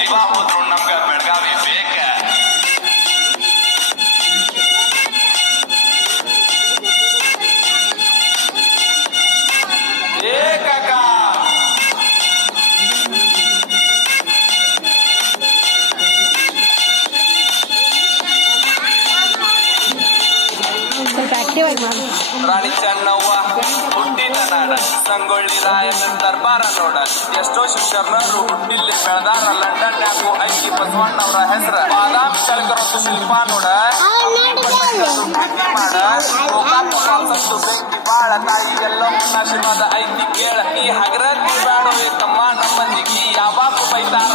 ಜೀವ ಹೋದ್ರು ನಮ್ಗ ಬೆಳಗಾವಿ ಬೇಕ. ಏ ಕಾಕ ರಾಣಿ ಚೆನ್ನವ್ವ ಹುಟ್ಟಿದ ನಾಡ ಸಂಗೊಳ್ಳಿ ರಾಯನ ದರ್ಬಾರ ನೋಡ. ಎಷ್ಟೋ ಶಿಕ್ಷಕರು ಹುಟ್ಟಿಲ್ಲಿ ಬೆಳೆದಾರ ಲಂಡನ್ಯಾಗು ಐತಿ ಬಸವಣ್ಣವ್ರ ಹೆಸರ. ಬಾದಾಮಿ ಕಳಕರೊತ್ತು ಶಿಲ್ಪ ನೋಡ ಮಾಡ ಗೋಕಾಕು ಬೆಂಕಿ ಬಾಳ ತಾಯಿ ಎಲ್ಲ ಆಶೀರ್ವಾದ ಐತಿ ಕೇಳ. ಈ ಹಗರ ಬೇಡ ತಮ್ಮ ನಮ್ಮ ಮಂದಿಗೆ ಯಾವಾಗ ಬೈತಾರ